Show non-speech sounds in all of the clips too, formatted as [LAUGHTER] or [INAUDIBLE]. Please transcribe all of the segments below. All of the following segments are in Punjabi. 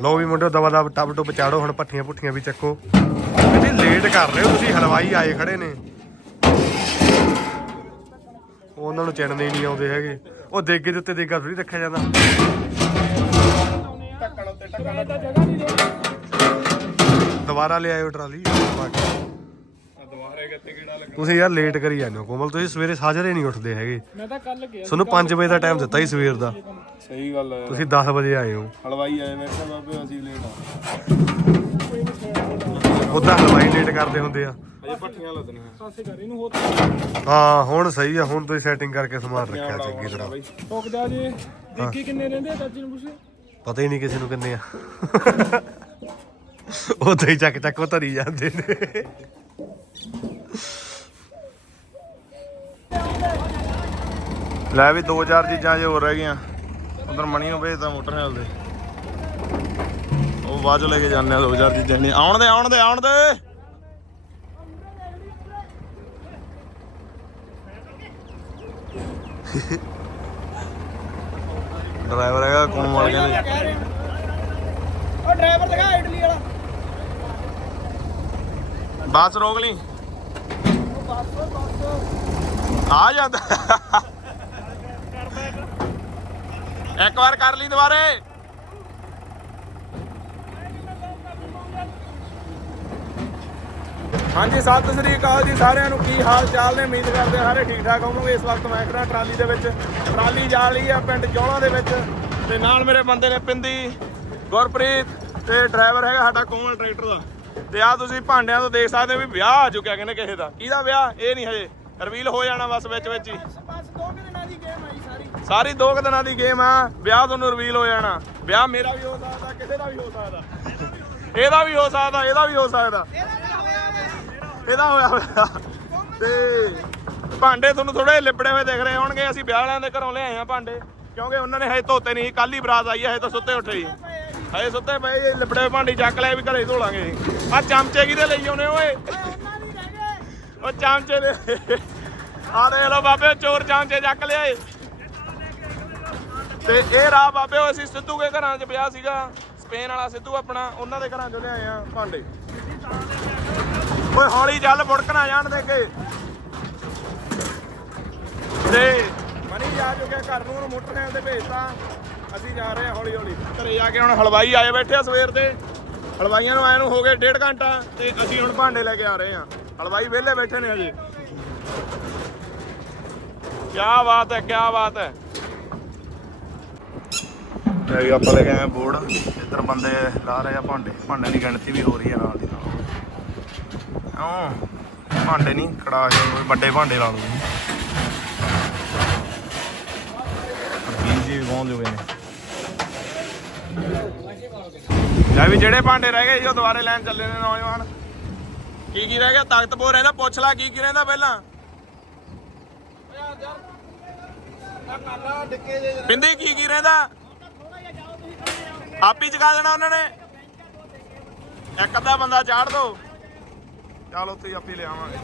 ਲੋ ਵੀ ਮੁੰਡਿਓ, ਦਵਾ ਦਾ ਟੱਬ ਟੁੱਬ ਚਾੜੋ, ਹੁਣ ਪੱਠੀਆਂ ਪੁੱਠੀਆਂ ਵੀ ਚੱਕੋ। ਤੁਸੀਂ ਲੇਟ ਕਰ ਰਹੇ ਹੋ, ਤੁਸੀਂ ਹਲਵਾਈ ਆਏ ਖੜੇ ਨੇ। ਉਹਨਾਂ ਨੂੰ ਚਿਣਨੇ ਹੀ ਨਹੀਂ ਆਉਂਦੇ ਹੈਗੇ। ਉਹ ਦੇਗੇ ਦੇ ਉੱਤੇ ਦੇਗਾ ਥੋੜੀ ਰੱਖਿਆ ਜਾਂਦਾ। ਦੁਬਾਰਾ ਲਿਆਇਓ ਟਰਾਲੀ। ਕਿੱਥੇ ਕਿਹੜਾ ਲੱਗਾ ਤੁਸੀਂ ਯਾਰ ਲੇਟ ਕਰੀ ਜਾਂਦੇ ਹੋ ਕੋਮਲ ਤੁਸੀਂ ਸਵੇਰੇ ਸਾਜਰੇ ਨਹੀਂ ਉੱਠਦੇ ਹੈਗੇ। ਮੈਂ ਤਾਂ ਕੱਲ ਗਿਆ ਤੁਹਾਨੂੰ 5 ਵਜੇ ਦਾ ਟਾਈਮ ਦਿੱਤਾ ਸੀ ਸਵੇਰ ਦਾ। ਸਹੀ ਗੱਲ ਹੈ। ਤੁਸੀਂ 10 ਵਜੇ ਆਏ ਹੋ। ਹਲਵਾਈ ਆਏ ਬੈਠੇ ਬਾਬੇ ਅਸੀਂ ਲੇਟ ਆ। ਉਦਾਂ ਹਲਵਾਈ ਲੇਟ ਕਰਦੇ ਹੁੰਦੇ ਆ। ਅਜੇ ਪੱਠੀਆਂ ਲੱਦਣੀਆਂ। ਸਾਸੇ ਕਰ ਇਹਨੂੰ ਹੋ ਹਾਂ ਹੁਣ ਸਹੀ ਆ ਹੁਣ ਤੁਸੀਂ ਸੈਟਿੰਗ ਕਰਕੇ ਸਮਾਨ ਰੱਖਿਆ ਚੰਗੀ ਤਰ੍ਹਾਂ। ਬਾਈ ਟੋਕ ਜਾ ਜੇ ਦੇਖੀ ਕਿੰਨੇ ਰਹਿੰਦੇ ਆ ਚਾਚੀ ਨੂੰ ਪੁੱਛੇ। ਪਤਾ ਹੀ ਨਹੀਂ ਕਿਸੇ ਨੂੰ ਕਿੰਨੇ ਆ। [LAUGHS] ਉਹ ਤੇ ਚੱਕ ਚੱਕ ਉਹ ਧਰੀ ਜਾਂਦੇ ਨੇ। ਲੈ ਵੀ 2000 ਚੀਜ਼ਾਂ ਜੇ ਹੋਰ ਰਹਿ ਗਈਆਂ। ਉਧਰ ਮਣੀ ਨੂੰ ਭੇਜਦਾ ਮੋਟਰਸਾਈਕਲ ਦੇ ਉਹ ਬਾਅਦ ਲੈ ਕੇ ਜਾਂਦੇ ਆ 2000 ਚੀਜ਼ਾਂ ਨਹੀਂ ਆਉਣ ਦੇ ਆਉਣ ਦੇ ਆਉਣ ਦੇ। ਡਰਾਈਵਰ ਹੈਗਾ ਕੌਣ ਮਾਰ ਗਿਆ ਨੇ ਉਹ ਡਰਾਈਵਰ ਦਿਖਾ ਇਟਲੀ ਵਾਲਾ। ਬੱਸ ਰੋਕ ਲਈ। ਆ ਜਾਂਦਾ। ਇੱਕ ਵਾਰ ਕਰ ਲਈ ਦੁਬਾਰੇ। ਹਾਂਜੀ, ਸਤਿ ਸ੍ਰੀ ਅਕਾਲ ਜੀ ਸਾਰਿਆਂ ਨੂੰ। ਕੀ ਹਾਲ ਚਾਲ ਨੇ? ਉਮੀਦ ਕਰਦੇ ਸਾਰੇ ਠੀਕ ਠਾਕ ਹੋਵੋਗੇ। ਇਸ ਵਕਤ ਮੈਂ ਖੜਾ ਟਰਾਲੀ ਦੇ ਵਿੱਚ। ਟਰਾਲੀ ਜਾ ਰਹੀ ਆ ਪਿੰਡ ਚੌਲਾਂ ਦੇ ਵਿੱਚ। ਤੇ ਨਾਲ ਮੇਰੇ ਬੰਦੇ ਨੇ ਪਿੰਦੀ ਗੁਰਪ੍ਰੀਤ ਤੇ ਡਰਾਈਵਰ ਹੈਗਾ ਸਾਡਾ ਕੋਮਲ ਟਰੈਕਟਰ ਦਾ। ਤੇ ਆ ਤੁਸੀਂ ਭਾਂਡਿਆਂ ਤੋਂ ਦੇਖ ਸਕਦੇ ਹੋ ਵੀ ਵਿਆਹ ਆ ਚੁੱਕਿਆ ਕਹਿੰਦੇ ਕਿਸੇ ਦਾ। ਕਿਹਦਾ ਵਿਆਹ? ਇਹ ਨਹੀਂ ਹਜੇ। ਰਿਵੀਲ ਹੋ ਜਾਣਾ ਬਸ ਵਿੱਚ ਵਿੱਚ ਹੀ। ਸਾਰੀ ਸਾਰੀ ਦੋ ਕੁ ਦਿਨਾਂ ਦੀ ਗੇਮ ਆ, ਵਿਆਹ ਤੁਹਾਨੂੰ ਰਿਵੀਲ ਹੋ ਜਾਣਾ। ਵਿਆਹ ਮੇਰਾ ਵੀ ਹੋ ਸਕਦਾ, ਕਿਸੇ ਦਾ ਵੀ ਹੋ ਸਕਦਾ। ਇਹਦਾ ਵੀ ਹੋ ਸਕਦਾ, ਇਹਦਾ ਵੀ ਹੋ ਸਕਦਾ। ਇਹਦਾ ਹੋਇਆ ਹੋਇਆ। ਤੇ ਭਾਂਡੇ ਤੁਹਾਨੂੰ ਥੋੜੇ ਲਿਬੜੇ ਹੋਏ ਦਿਖ ਰਹੇ ਹੋਣਗੇ, ਅਸੀਂ ਵਿਆਹ ਵਾਲਿਆਂ ਦੇ ਘਰੋਂ ਲਿਆਏ ਆ ਭਾਂਡੇ। ਕਿਉਂਕਿ ਉਹਨਾਂ ਨੇ ਹਜੇ ਧੋਤੇ ਨਹੀਂ ਕੱਲ ਹੀ ਬਰਾਤ ਆਈ ਹੈ ਹਜੇ ਤਾਂ ਸੁੱਤੇ ਉੱਠੇ ਹੀ। ਹਜੇ ਸੁੱਤੇ ਪਏ ਇਹ ਲਿਬੜੇ ਭਾਂਡੇ ਚੱਕ ਲਏ ਵੀ ਘਰੇ ਧੋ ਲਾਂਗੇ ਆ ਚਮਚੇ ਕਿਹਦੇ ਲਈ ਆਉਨੇ ਓਏ? ਉਹ ਚਮਚੇ ਦੇ ਆ ਦੇਖ ਲਓ ਬਾਬੇ, ਚੋਰ ਚਮਚੇ ਚੱਕ ਲਿਆਏ। ਤੇ ਇਹ ਰਾਹ ਬਾਬੇ ਉਹ ਅਸੀਂ ਸਿੱਧੂ ਦੇ ਘਰਾਂ 'ਚ ਵਿਆਹ ਸੀਗਾ। ਸਪੇਨ ਵਾਲਾ ਸਿੱਧੂ ਆਪਣਾ, ਉਹਨਾਂ ਦੇ ਘਰਾਂ 'ਚੋਂ ਲਿਆਏ ਆ ਭਾਂਡੇ। ਓਏ, ਹੌਲੀ ਚੱਲ, ਮੁੜਕ ਜਾਣ ਦੇ ਕੇ। ਤੇ ਮਨੀ ਜਾ ਚੁੱਕਿਆ ਘਰ ਨੂੰ, ਉਹਨੂੰ ਮੋਟਰਸਾਈਕਲ ਤੇ ਭੇਜਤਾ। ਅਸੀਂ ਜਾ ਰਹੇ ਹਾਂ ਹੌਲੀ ਹੌਲੀ ਘਰੇ ਜਾ ਕੇ ਹੁਣ ਹਲਵਾਈ ਆਏ ਬੈਠੇ ਆ ਸਵੇਰ ਦੇ। ਹਲਵਾਈਆਂ ਨੂੰ ਆਏ ਨੂੰ ਹੋ ਗਏ ਡੇਢ ਘੰਟਾ ਤੇ ਅਸੀਂ ਹੁਣ ਭਾਂਡੇ ਲੈ ਕੇ ਆ ਰਹੇ ਹਾਂ। ਹਲਵਾਈ ਵਿਹਲੇ ਬੈਠੇ ਨੇ ਅਜੇ ਕੀ ਬਾਤ ਹੈ ਕੀ ਬਾਤ ਹੈ। ਇਹ ਵੀ ਆਪਾਂ ਲੈ ਕੇ ਆਏ ਬੋਰਡ। ਇੱਧਰ ਬੰਦੇ ਲਾ ਰਹੇ ਆ ਭਾਂਡੇ। ਭਾਂਡਿਆਂ ਦੀ ਗਿਣਤੀ ਵੀ ਹੋ ਰਹੀ ਹੈ ਨਾਲ ਦੀ ਨਾਲ। ਹਾਂ ਭਾਂਡੇ ਨਹੀਂ ਕੜਾਹ ਵੱਡੇ ਭਾਂਡੇ ਲਾ ਲਓ। ਜੀ ਜੀ ਪਹੁੰਚ ਜੂਗੇ ਨੇ। ਲੈ ਵੀ ਜਿਹੜੇ ਭਾਂਡੇ ਰਹਿ ਗਏ ਜੀ ਉਹ ਦੁਬਾਰੇ ਲੈਣ ਚੱਲੇ ਨੇ ਨੌਜਵਾਨ। ਕੀ ਕੀ ਰਹਿ ਗਿਆ? ਤਖਤਪੁਰ ਰਹਿੰਦਾ ਪੁੱਛ ਲੈ ਕੀ ਕੀ ਰਹਿੰਦਾ ਪਹਿਲਾਂ। ਪਿੰਦੀ ਕੀ ਕੀ ਰਹਿੰਦਾ? ਆਪ ਹੀ ਚਗਾ ਦੇਣਾ ਉਹਨਾਂ ਨੇ। ਇੱਕ ਅੱਧਾ ਬੰਦਾ ਚਾੜ ਦੋ। ਚਲ ਉੱਥੇ ਹੀ ਆਪੇ ਲਿਆਵਾਂਗੇ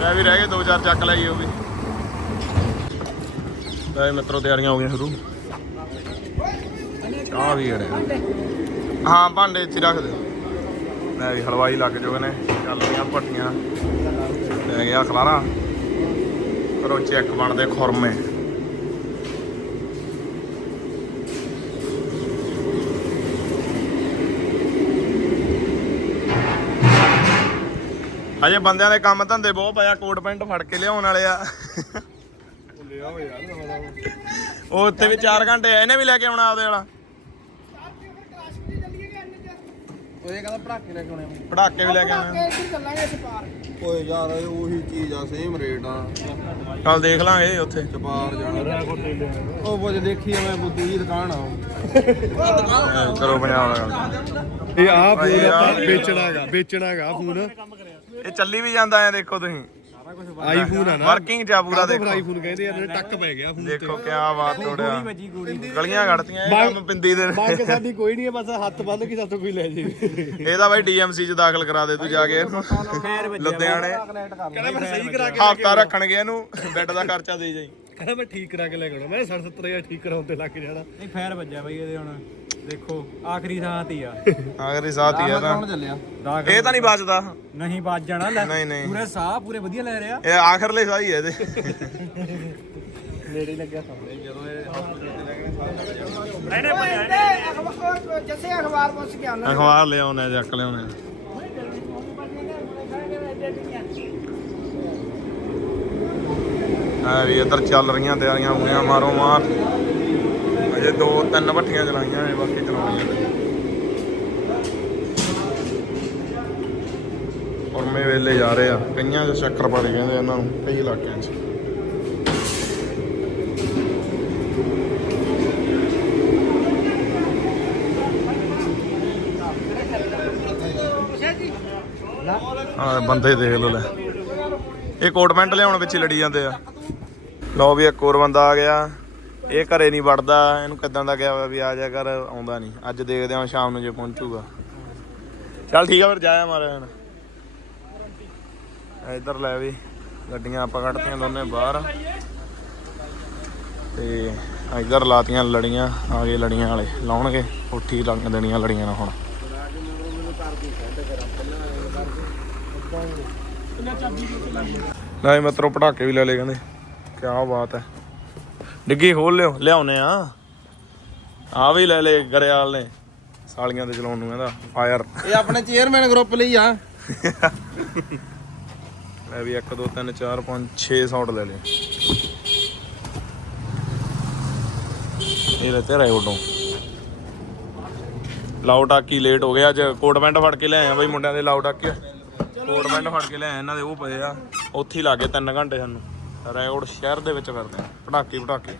ਮੈਂ ਵੀ ਰਹਿ ਗਏ, ਦੋ ਚਾਰ ਚੱਕ ਲਈ ਉਹ ਵੀ। ਲੈ ਮਿੱਤਰੋ, ਤਿਆਰੀਆਂ ਹੋ ਗਈਆਂ ਸ਼ੁਰੂ। ਚਾਹ ਵੀ ਅੜੇ ਹਾਂ, ਭਾਂਡੇ ਇੱਥੇ ਰੱਖ ਦਿਓ ਮੈਂ ਵੀ ਹਲਵਾਈ ਲੱਗ ਜੋਗੇ ਨੇ। ਚੱਲ ਰਹੀਆਂ ਭੱਟੀਆਂ ਲੈ ਗਿਆ ਖਲਾਰਾ ਕਰੋ ਚੈੱਕ ਬਣਦੇ ਖੁਰਮੇ। ਅਜੇ ਬੰਦਿਆਂ ਦੇ ਕੰਮ ਧੰਦੇ ਬਹੁਤ ਪਿਆ ਕੋਟ ਪੈਂਟ ਫੜ ਕੇ ਲਿਆਉਣ ਵਾਲੇ ਆ। ਉਹ ਉੱਤੇ ਵੀ 4 ਘੰਟੇ ਆ ਇਹਨੇ ਵੀ ਲੈ ਕੇ ਆਉਣਾ ਆਪਦੇ ਵਾਲਾ। ਉਹਦੇ ਕਹਿੰਦਾ ਪੜਾਕੇ ਲੈ ਕੇ ਆਉਣੇ ਪੜਾਕੇ ਵੀ ਲੈ ਕੇ ਆਉਣੇ ਇੱਧਰ ਚੱਲਾਂਗੇ ਸਪਾਰ ਓਏ ਯਾਰ ਇਹ ਉਹੀ ਚੀਜ਼ ਆ ਸੇਮ ਰੇਟ ਆ। ਕੱਲ ਦੇਖ ਲਾਂਗੇ ਉੱਥੇ। ਬਾਹਰ ਜਾਣਾ। ਉਹ ਬੁੱਝ ਦੇਖੀ ਮੈਂ ਬੁੱਧੀ ਦੀ ਦੁਕਾਨ ਆ ਕਰੋ ਪੰਜਾਬ ਇਹ ਭਾਈ ਫੋਨ ਆਪਾਂ ਵੇਚਣਾਗਾ ਵੇਚਣਾਗਾ ਫੋਨ ਇਹ ਚੱਲੀ ਵੀ ਜਾਂਦਾ ਆ ਦੇਖੋ ਤੁਸੀਂ। ਆਈਫੋਨ ਆ ਨਾ। ਵਰਕਿੰਗ ਚ ਆ ਪੂਰਾ ਦੇਖੋ। ਆਈਫੋਨ ਕਹਿੰਦੇ ਆ ਟੱਕ ਪੈ ਗਿਆ ਫੋਨ ਦੇਖੋ ਕੀ ਬਾਤ ਤੋੜਿਆ। ਗਲੀਆਂ ਘੜਤੀਆਂ ਇਹ ਕੰਮ ਪਿੰਦੀ ਦੇ ਬਾਕੀ ਸਾਡੀ ਕੋਈ ਨਹੀਂ ਹੈ ਬਸ ਹੱਥ ਬੰਨ ਕੇ ਸਾਤੋਂ ਕੋਈ ਲੈ ਜੇ। ਇਹਦਾ ਬਾਈ ਡੀਐਮਸੀ ਚ ਦਾਖਲ ਕਰਾ ਦੇ ਤੂੰ ਜਾ ਕੇ ਇਹਨੂੰ। ਲੁਧਿਆਣੇ। ਕਹਿੰਦਾ ਮੈਂ ਸਹੀ ਕਰਾ ਕੇ ਹਫਤਾ ਰੱਖਣਗੇ ਇਹਨੂੰ ਬੈੱਡ ਦਾ ਖਰਚਾ ਦੇ ਜਾਈ। ਕਹਿੰਦਾ ਮੈਂ ਠੀਕ ਕਰਾ ਕੇ ਲੈ ਕੇ ਆਉਣਾ। ਮੈਂ 60 70000 ਠੀਕ ਕਰਾਉਣ ਤੇ ਲੱਗ ਜਾਣਾ। ਨਹੀਂ ਫੈਰ ਵੱਜਿਆ ਬਈ ਇਹਦੇ ਹੁਣ। ਦੇਖੋ ਆਖਰੀ ਥਾਂ ਤੇ ਹੀ ਆ। ਆਖਰੀ ਸਾਥ ਹੀ ਆ ਤਾਂ। ਚੱਲਿਆ? ਇਹ ਤਾਂ ਨਹੀਂ ਬਚਦਾ ਨਹੀਂ ਵੱਜ ਜਾਣਾ ਲੈ। ਨਹੀਂ, ਨਹੀਂ। ਪੂਰੇ ਸਾਹ ਪੂਰੇ ਵਧੀਆ ਲੈ ਰਿਹਾ। ਇਹ ਆਖਰਲੇ ਸਾਹ ਹੀ ਹੈ ਇਹਦੇ। ਨੇੜੇ ਲੱਗਿਆ ਸਾਹਮਣੇ ਜਦੋਂ ਇਹ ਜੱਸੇ ਅਖਬਾਰ ਪੁੱਛ ਕੇ ਆਉਣਾ ਅਖਬਾਰ ਲਿਆਉਣੇ ਚੱਕ ਲਿਆਉਣੇ ਆ ਵੀ ਇੱਧਰ ਚੱਲ ਰਹੀਆਂ ਤਿਆਰੀਆਂ ਹੋਈਆਂ ਮਾਰੋ ਮਾਰ। ਅਜੇ ਦੋ ਤਿੰਨ ਭੱਠੀਆਂ ਚਲਾਈਆਂ ਨੇ, ਬਾਕੀ ਚਲਾਉਣੀਆਂ ਨੇ ਉਰਮੇ ਵੇਲੇ ਜਾ ਰਹੇ ਆ ਕਈਆਂ ਦੇ ਸ਼ੱਕਰਪਾਰੇ ਕਹਿੰਦੇ ਇਹਨਾਂ ਨੂੰ, ਕਈ ਇਲਾਕਿਆਂ 'ਚ। ਹਾਂ, ਬੰਦੇ ਦੇਖ ਲੋ ਲੈ। ਇਹ ਕੋਟ ਪੈਂਟ ਲਿਆਉਣ ਵਿੱਚ ਹੀ ਲੜੀ ਜਾਂਦੇ ਆ। ਲਓ ਵੀ ਇੱਕ ਹੋਰ ਬੰਦਾ ਆ ਗਿਆ। ਇਹ ਘਰੇ ਨਹੀਂ ਵੜਦਾ, ਇਹਨੂੰ ਕਿਦਾਂ ਦਾ ਗਿਆ ਹੋਇਆ ਵੀ ਆ ਜਾ ਕਰ, ਆਉਂਦਾ ਨਹੀਂ। ਅੱਜ ਦੇਖਦੇ ਹਾਂ ਸ਼ਾਮ ਨੂੰ ਜੇ ਪਹੁੰਚੂਗਾ। ਚੱਲ ਠੀਕ ਆ ਫਿਰ ਜਾਇਆ ਮਾਰੇ ਹੁਣ ਇੱਧਰ ਲੈ ਵੀ, ਗੱਡੀਆਂ ਆਪਾਂ ਕੱਢਤੀਆਂ ਦੋਨੇ ਬਾਹਰ। ਤੇ ਇੱਧਰ ਲਾਤੀਆਂ ਲੜੀਆਂ, ਆ ਗਏ ਲੜੀਆਂ ਵਾਲੇ। ਲਾਉਣਗੇ ਉੱਠੀ ਰੰਗ ਦੇਣੀਆਂ ਲੜੀਆਂ ਨਾਲ ਹੁਣ। ਲੈ ਮਿੱਤਰੋ, ਪਟਾਕੇ ਵੀ ਲੈ ਲਏ ਕਹਿੰਦੇ। ਕੀ ਬਾਤ ਹੈ। ਡਿੱਗੀ ਖੋਲ ਲਿਓ ਲਿਆਉਨੇ ਆ। ਆ ਵੀ ਲੈ ਲੈ ਗਰੇਵਾਲ ਨੇ ਸਾਲੀਆਂ ਤੇ ਚਲਾਉਣ ਨੂੰ ਕਹਿੰਦਾ ਫਾਇਰ ਇਹ ਆਪਣੇ ਚੇਅਰਮੈਨ ਗਰੁੱਪ ਲਈ ਆ। ਲੈ ਵੀ 1 2 3 4 5 6 ਸ਼ਾਟ ਲੈ ਲਏ। ਇਹ ਲੈ ਤੇਰਾ ਉਡੋਂ। ਲਾਓ ਟਾਕੀ ਲੇਟ ਹੋ ਗਿਆ ਅੱਜ। ਕੋਟ ਪੈਂਟ ਫੜ ਕੇ ਲਿਆਏ ਆ ਬਈ ਮੁੰਡਿਆਂ ਦੇ ਲਾਓ ਟਾਕੀ। ਕੋਟ ਪੈਂਟ ਫੜ ਕੇ ਲਿਆਏ ਇਹਨਾਂ ਦੇ ਉਹ ਪਏ ਆ। ਉੱਥੇ ਹੀ ਲੱਗੇ 3 ਘੰਟੇ ਸਾਨੂੰ। ਰੈਉਡ ਸ਼ਹਿਰ ਦੇ ਵਿੱਚ ਫਿਰਦੇ ਆ। ਪਟਾਕੇ ਪਟਾਕੇ।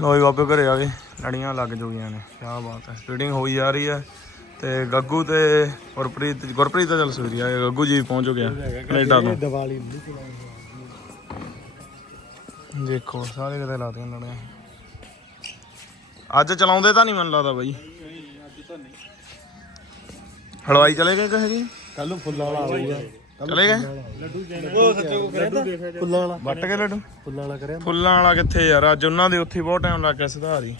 ਲੋ ਜੀ ਬਾਬੇ ਘਰੇ ਆ ਗਏ। ਲੜੀਆਂ ਲੱਗ ਜੂਗੀਆਂ ਨੇ। ਕੀ ਬਾਤ ਹੈ। ਫੀਡਿੰਗ ਹੋਈ ਜਾ ਰਹੀ ਹੈ। ਤੇ ਗੱਗੂ ਤੇ ਗੁਰਪ੍ਰੀਤ ਗੁਰਪ੍ਰੀਤ ਤਾਂ ਚੱਲ ਸਵੇਰੀ ਆ ਗੱਗੂ ਜੀ ਪਹੁੰਚ ਗਿਆ ਕੈਨੇਡਾ ਤੋਂ। ਦੀਵਾਲੀ ਦੇਖੋ ਸਾਰੇ ਕਿਤੇ ਲਾਤੀਆਂ ਲੜੀਆਂ ਅੱਜ ਚਲਾਉਂਦੇ ਤਾਂ ਨਹੀਂ ਮੈਨੂੰ ਲੱਗਦਾ ਬਾਈ। ਹਲਵਾਈ ਚਲੇ ਗਏ ਕਹੇ ਜੀ ਕੱਲ ਨੂੰ ਫੁੱਲਾਂ ਵਾਲਾ ਆਊਗਾ ਚਲੇ ਗਏ? ਫੁੱਲਾਂ ਵਾਲਾ ਵੱਟ ਕੇ ਲੱਡੂ? ਫੁੱਲਾਂ ਵਾਲਾ ਕਰਿਆ ਫੁੱਲਾਂ ਵਾਲਾ ਕਿੱਥੇ ਯਾਰ? ਅੱਜ ਉਹਨਾਂ ਦੇ ਉੱਥੇ ਹੀ ਬਹੁਤ ਟਾਈਮ ਲੱਗ ਗਿਆ ਸੁਧਾਰੀ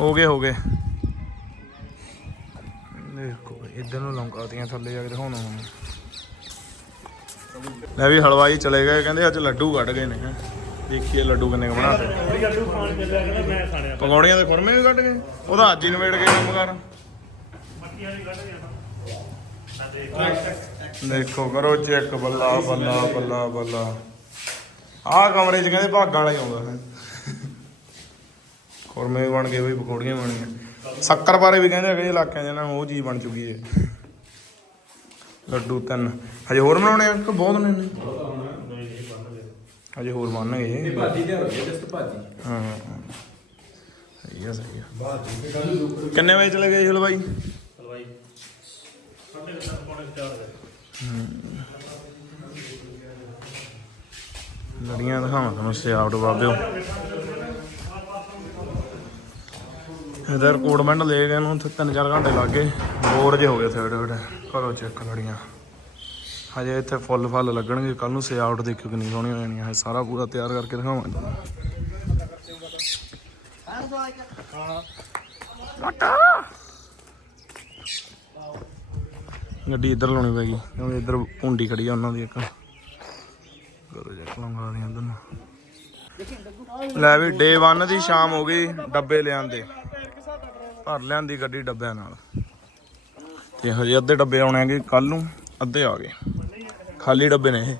ਹੋ। ਗਏ ਹੋ ਗਏ। ਦੇਖੋ ਇਧਰ ਨੂੰ ਲੰਕਾਤੀਆਂ ਥੱਲੇ ਜਾ ਕੇ ਦਿਖਾਉਣਾ ਹੁਣ। ਲੈ ਵੀ ਹਲਵਾਈ ਚਲੇ ਗਏ, ਕਹਿੰਦੇ ਅੱਜ ਲੱਡੂ ਕੱਢ ਗਏ ਨੇ, ਹੈਂ। ਦੇਖੀਏ ਲੱਡੂ ਕਿੰਨੇ ਕੁ ਬਣਾਤੇ ਲੱਡੂ ਖਾਣ ਚੱਲਿਆ ਕਹਿੰਦਾ ਮੈਂ ਖਾਣਿਆ ਪਕੌੜੀਆਂ ਦੇ ਖੁਰਮੇ ਵੀ ਕੱਢ ਗਏ। ਉਹਦਾ ਅੱਜ ਹੀ ਨਵੇੜ ਕੇ ਕੰਮ ਕਰ ਦੇਖੋ ਕਰੋ ਚੈੱਕ ਬੱਲਾ ਬੱਲਾ ਬੱਲਾ ਬੱਲਾ। ਆਹ ਕਮਰੇ 'ਚ ਕਹਿੰਦੇ ਭਾਗਾਂ ਵਾਲਾ ਹੀ ਆਉਂਦਾ ਹੈ। ਖੁਰਮੇ ਬਣ ਗਏ ਬਈ ਪਕੌੜੀਆਂ ਬਣ ਗਈਆਂ ਸ਼ੱਕਰ ਬਾਰੇ ਵੀ ਕਹਿੰਦੇ ਕਈ ਇਲਾਕਿਆਂ 'ਚ ਨੂੰ ਉਹ ਚੀਜ਼ ਬਣ ਚੁੱਕੀ ਹੈ। ਲੱਡੂ ਤਿੰਨ। ਹਜੇ ਹੋਰ ਬਣਾਉਣੇ ਆ? ਕਿ ਬਹੁਤ ਨੇ? ਹਜੇ ਹੋਰ ਬਣਨਗੇ। ਭਾਜੀ ਤੇ ਹੋ ਗਈ ਜਸਟ ਭਾਜੀ। ਹਾਂ। ਹਾਂ, ਹਾਂ। ਸਹੀ ਆ। ਸਹੀ ਆ ਕਿੰਨੇ ਵਜੇ ਚਲੇ ਗਏ ਹਲਵਾਈ ਹਲਵਾਈ ਸਾਡੇ ਦੇ ਪੌਣੇ 4 ਵਜੇ ਲੜੀਆਂ ਦਿਖਾਵਾਂ ਤੁਹਾਨੂੰ ਸਿਆਵਟ ਬਾਬਿਓ ਇਧਰ ਕੋਡਮੈਂਟ ਲੈ ਗਏ ਨੂੰ ਉੱਥੇ ਤਿੰਨ ਚਾਰ ਘੰਟੇ ਲੱਗ ਗਏ। ਬੋਰ ਜੇ ਹੋ ਗਏ ਥੇੜੇ ਥੇੜੇ ਕਰੋ ਚੈੱਕ ਲੜੀਆਂ ਹਜੇ ਇੱਥੇ ਫੁੱਲ ਫਲ ਲੱਗਣਗੇ ਕੱਲ ਨੂੰ ਸਿਆਵਟ ਦੇਖਿਓ ਕਿੰਨੀ ਸੋਹਣੀ ਹੋ ਜਾਣੀ ਹੈ ਸਾਰਾ ਪੂਰਾ ਤਿਆਰ ਕਰਕੇ ਦਿਖਾਵਾਂਗੇ ਗੱਡੀ ਇੱਧਰ ਲਾਉਣੀ ਪੈਗੀ ਕਿਉਂਕਿ ਇੱਧਰ ਪੁੰਡੀ ਖੜੀ ਆ ਉਹਨਾਂ ਦੀ ਇੱਕ। ਕਰੋ ਜੱਕ ਲਾਉਂਗਾ ਦੀਆਂ ਇੱਧਰ ਨੂੰ। ਲੈ ਵੀ ਡੇ 1 ਦੀ ਸ਼ਾਮ ਹੋ ਗਈ ਡੱਬੇ ਲਿਆਂਦੇ। ਭਰ ਲਿਆਂਦੀ ਗੱਡੀ ਡੱਬਿਆਂ ਨਾਲ। ਤੇ ਹਜੇ ਅੱਧੇ ਡੱਬੇ ਆਉਣੇ ਆਗੇ ਕੱਲ ਨੂੰ, ਅੱਧੇ ਆ ਗਏ। ਖਾਲੀ ਡੱਬੇ ਨੇ ਇਹ।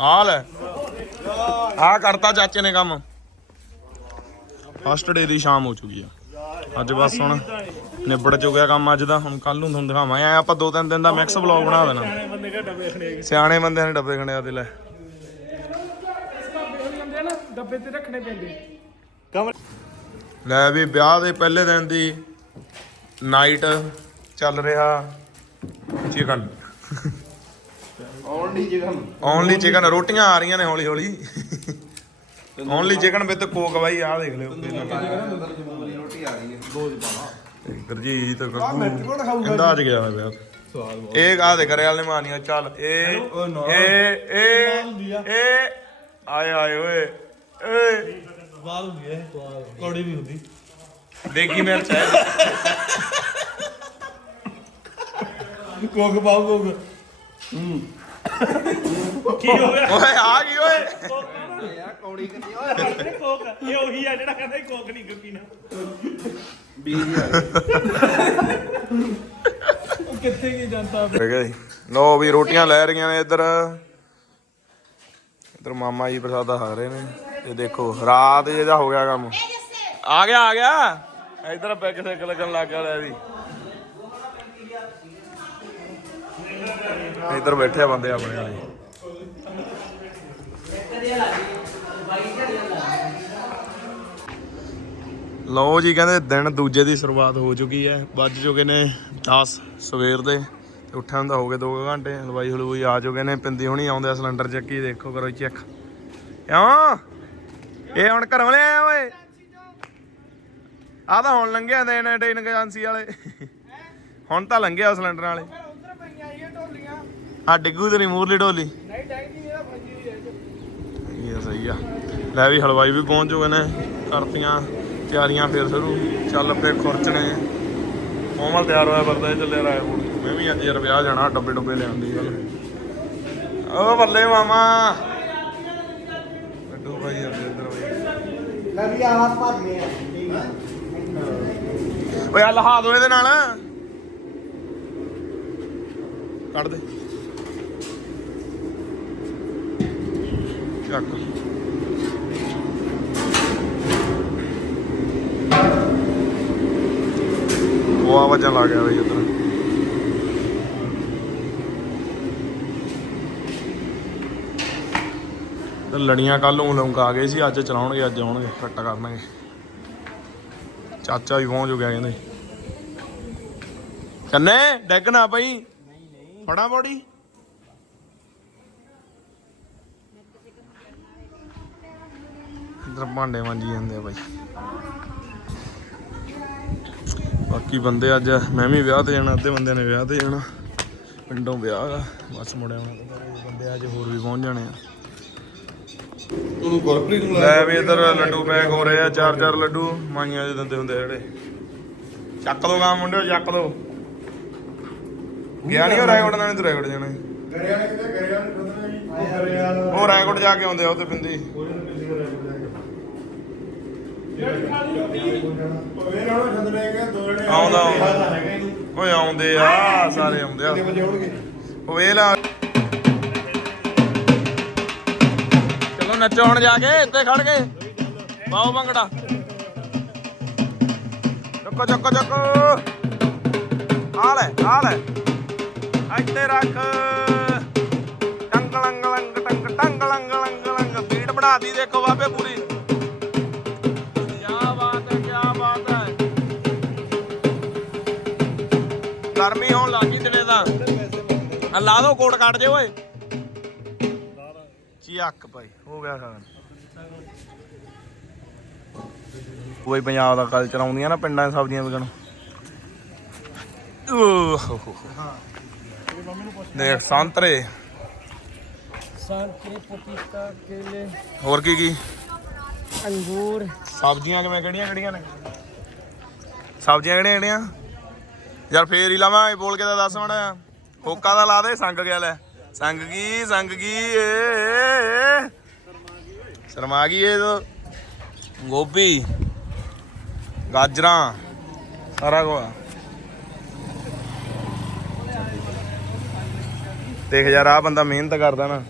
ਆ ਲੈ। ਆ ਕਰਤਾ ਚਾਚੇ ਨੇ ਕੰਮ। ਫਸਟ ਡੇ ਦੀ ਸ਼ਾਮ ਹੋ ਚੁੱਕੀ ਆ। ਅੱਜ ਬਸ ਹੁਣ ਨਿਬੜ ਚੁੱਕਿਆ ਕੰਮ ਅੱਜ ਦਾ ਹੁਣ ਕੱਲ ਨੂੰ ਤੁਹਾਨੂੰ ਦਿਖਾਵਾਂਗੇ। ਐਂ ਆਪਾਂ ਦੋ ਤਿੰਨ ਦਿਨ ਦਾ ਮਿਕਸ ਵਲੌਗ ਬਣਾ ਦੇਣਾ। ਬੰਦੇ ਕਾ ਡੱਬੇ ਖਣੇ ਸਿਆਣੇ ਬੰਦਿਆਂ ਨੇ ਡੱਬੇ ਖੰਡਿਆ ਤੇ ਲੈ। ਡੱਬੇ ਤੇ ਰੱਖਣੇ ਪੈਂਦੇ ਲੈ ਵੀ ਵਿਆਹ ਦੇ ਪਹਿਲੇ ਦਿਨ ਦੀ ਨਾਈਟ ਚੱਲ ਰਿਹਾ ਚਿਕਨ ਓਨਲੀ ਜਿਗਮ ਓਨਲੀ ਚਿਕਨ ਰੋਟੀਆਂ ਆ ਰਹੀਆਂ ਨੇ ਹੌਲੀ ਹੌਲੀ ਓਨਲੀ ਚਿਕਨ ਵਿਦ ਕੋਕ ਬਾਈ ਆਹ ਦੇਖ ਲਿਓ। ਰੋਟੀ ਆ ਰਹੀ ਹੈ ਦੋ ਪਾਣਾ ਗਰਜੀਤ ਗੱਗੂ ਅੰਦਾਜ਼ ਗਿਆ ਹੋਇਆ ਵਿਆਹ। ਤੇ। ਇਹ ਆ ਦੇ ਕਰੇ ਵਾਲੇ ਮਾਨੀਆਂ ਚੱਲ। ਇਹ ਇਹ ਇਹ ਇਹ ਆਏ ਆਏ ਓਏ ਏ। ਸਵਾਦ ਹੁੰਦੀ ਹੈ ਕੌੜੀ ਵੀ ਹੁੰਦੀ। ਦੇਗੀ ਮਿਰਚ ਹੈ। ਕੋਕ ਪਾਓ ਕੋਕ। ਓਏ ਆ ਗਈ ਓਏ। ਇਹ ਉਹੀ ਆ ਜਿਹੜਾ ਕਹਿੰਦਾ ਕੋਕ ਨਹੀਂ ਪੀਣਾ ਕਿੱਥੇ ਕੀ ਜਾਂਦਾ ਹੈਗਾ ਜੀ ਲੋ ਵੀ ਰੋਟੀਆਂ ਲੈ ਰਹੀਆਂ ਨੇ ਇੱਧਰ। ਇੱਧਰ ਮਾਮਾ ਜੀ ਪ੍ਰਸਾਦਾ ਖਾ ਰਹੇ ਨੇ। ਤੇ ਦੇਖੋ, ਰਾਤ ਜਿਹਦਾ ਹੋ ਗਿਆ ਕੰਮ। ਆ ਗਿਆ ਆ ਗਿਆ। ਇੱਧਰ ਪੈਗ ਸੈਕ ਲੱਗਣ ਲੱਗ ਗਿਆ ਲੈ ਵੀ। ਇੱਧਰ ਬੈਠੇ ਆ ਬੰਦੇ ਆਪਣੇ ਵਾਲੇ ਲਓ ਜੀ, ਕਹਿੰਦੇ ਦਿਨ ਦੂਜੇ ਦੀ ਸ਼ੁਰੂਆਤ ਹੋ ਚੁੱਕੀ ਹੈ। ਵੱਜ ਚੁੱਕੇ ਨੇ 10 ਸਵੇਰ ਦੇ, ਤੇ ਉੱਠਣ ਦਾ ਹੋ ਗਏ 2 ਘੰਟੇ। ਹਲਵਾਈ ਹਲਵਾਈ ਆ ਚੁੱਕੇ ਨੇ, ਪਿੰਦੀ ਹੁਣੀ ਆਉਂਦੇ ਸਿਲੰਡਰ ਚੱਕੀ, ਦੇਖੋ ਕਰੋ ਚੈੱਕ। ਕਿਉਂ? ਇਹ ਹੁਣ ਘਰੋਂ ਲੈ ਆਇਆ ਓਏ। ਆ ਤਾਂ ਹੁਣ ਲੰਘਿਆ ਦੇ ਡੇਨ ਏਜੰਸੀ ਵਾਲੇ। ਹੁਣ ਤਾਂ ਲੰਘਿਆ ਸਿਲੰਡਰ ਵਾਲੇ। ਆ ਡਿੱਗੂ ਤੇਰੀ ਮੂਰਲੀ ਢੋਲੀ। ਨਹੀਂ ਡੈਂਗੀ ਇਹਦਾ ਫੰਜੀ ਹੋਈ ਹੈ ਇਹ ਸਹੀ ਆ। ਲੈ ਵੀ ਹਲਵਾਈ ਵੀ ਪਹੁੰਚ ਚੁੱਕੇ ਨੇ ਕਰਤੀਆਂ ਤਿਆਰੀਆਂ ਫਿਰ ਸ਼ੁਰੂ। ਚੱਲ ਪਏ ਖੁਰਚਣੇ। ਕੋਮਲ ਤਿਆਰ ਹੋਇਆ ਵਰਦਾ ਚੱਲਿਆ ਰਾਏ ਹੁਣ ਮੈਂ ਵੀ ਅੱਜ ਯਾਰ ਵਿਆਹ ਜਾਣਾ ਡੱਬੇ ਡੱਬੇ ਲਿਆਂਦੀ ਗੱਲ ਓ ਬੱਲੇ ਮਾਮਾ। ਲੱਡੂ ਭਾਈ ਆ ਇੱਧਰ ਭਾਈ ਲੈ ਵੀ ਆਹ ਭਰਨੇ ਆ। ਓਏ ਆ ਲਹਾ ਦੋ ਇਹਦੇ ਨਾਲ। ਕੱਢ ਦੇ। ਚੱਕ। ਉਹ ਆਵਾਜ਼ਾਂ ਗਿਆ ਬਈ ਉਧਰ। ਤੇ ਲੜੀਆਂ ਕੱਲ ਨੂੰ ਲੌਂਕ ਆ ਗਏ ਸੀ, ਅੱਜ ਚਲਾਉਣਗੇ, ਅੱਜ ਆਉਣਗੇ ਕੱਟ ਕਰਨਗੇ। ਚਾਚਾ ਵੀ ਪਹੁੰਚ ਗਿਆ ਕਹਿੰਦੇ। ਕੰਨੇ, ਡੈਗ ਨਾ ਪਈ। ਫੜਾ ਬੋੜੀ ਇਧਰ ਭਾਂਡੇ ਮਾਂਜੀ ਜਾਂਦੇ ਆ ਬਾਈ। ਬਾਕੀ ਬੰਦੇ ਅੱਜ ਮੈਂ ਵੀ ਵਿਆਹ ਤੇ ਜਾਣਾ ਅੱਧੇ ਬੰਦਿਆਂ ਨੇ ਵਿਆਹ ਤੇ ਜਾਣਾ। ਪਿੰਡੋਂ ਵਿਆਹ ਆ ਬਸ ਮੁੜਿਆ ਹੁਣ ਬੰਦੇ ਅੱਜ ਹੋਰ ਵੀ ਪਹੁੰਚ ਜਾਣੇ ਆ। ਤੂੰ ਗੁਰਪ੍ਰੀਤ ਨੂੰ ਲੈ ਵੀ ਇਧਰ ਲੱਡੂ ਪੈਕ ਹੋ ਰਹੇ ਆ ਚਾਰ ਚਾਰ ਲੱਡੂ ਮਾਈਆਂ ਦੇ ਦਿੰਦੇ ਹੁੰਦੇ ਜਿਹੜੇ। ਚੱਕ ਦੋ ਗਾ ਮੁੰਡਿਓ ਚੱਕ ਦੋ ਗਿਆ ਨਹੀਂ ਉਹ ਰਾਇਗੜ ਨਾਲ ਨਹੀਂ ਰਾਇਗੜ ਜਾਣਾ ਗਰਿਆ ਨੇ ਕਿਤੇ ਗਰਿਆ ਨੇ ਪਤਾ ਨਹੀਂ ਉਹ ਰਾਇਗੜ ਜਾ ਕੇ ਆਉਂਦੇ ਆ ਉਹ ਤੇ ਪਿੰਦੀ ਵੇਰ ਹੁਣ ਛੰਦਨੇ ਕਿ ਦੋ ਜਣੇ ਆਉਂਦਾ, ਓਏ ਆਉਂਦੇ ਆ ਸਾਰੇ ਆਉਂਦੇ ਆ। ਵਜੇ ਉਹ ਵੇਲਾ ਚਲੋ ਨੱਚੋ ਹੁਣ ਜਾ ਕੇ ਇੱਥੇ ਖੜ ਕੇ। ਪਾਓ ਭੰਗੜਾ। ਚੱਕੋ ਚੱਕੋ ਚੱਕੋ। ਆ ਲੈ ਆ ਲੈ। ਇੱਥੇ ਰੱਖ। ਟੰਗ ਲੰਗ ਲੰਗ ਟੰਗ ਟੰਗ ਲੰਗ ਲੰਗ ਲੰਗ ਬੀਟ ਬਣਾਤੀ ਦੇਖੋ ਬਾਬੇ ਪੂਰੀ। ਆ ਲਾ ਦੋ ਕੋਟ ਕੱਟ ਜੇ ਓਏ। ਚੱਕ ਭਾਈ ਹੋ ਗਿਆ ਖਾਣ। ਕੋਈ ਪੰਜਾਬ ਦਾ ਕਲਚਰ ਆਉਂਦੀਆਂ ਨਾ ਪਿੰਡਾਂ 'ਚ ਸਬਜ਼ੀਆਂ ਵਿਕਣ। ਦੇਖ ਸੰਤਰੇ। ਸੰਤਰੇ ਪਪੀਤਾ ਕੇਲੇ। ਹੋਰ ਕੀ ਕੀ? ਅੰਗੂਰ। ਸਬਜ਼ੀਆਂ ਕਿਵੇਂ ਕਿਹੜੀਆਂ ਕਿਹੜੀਆਂ ਨੇ? ਸਬਜ਼ੀਆਂ ਕਿਹੜੀਆਂ ਕਿਹੜੀਆਂ? ਯਾਰ ਫੇਰ ਹੀ ਲਾਵਾਂ ਇਹ ਬੋਲ ਕੇ ਤਾਂ ਦੱਸ ਮੜਾ ਹੋਕਾ ਦਾ ਲਾ ਦੇ ਸੰਗ ਗਿਆ ਲੈ। ਸੰਗ ਕੀ ਸੰਗ ਕੀ ਏ, ਸ਼ਰਮਾ ਗਈ ਇਹ ਤਾਂ ਗੋਭੀ ਗਾਜਰਾਂ ਸਾਰਾ ਕੁਝ ਦੇਖ ਯਾਰ ਆ ਬੰਦਾ ਮਿਹਨਤ ਕਰਦਾ ਨਾ।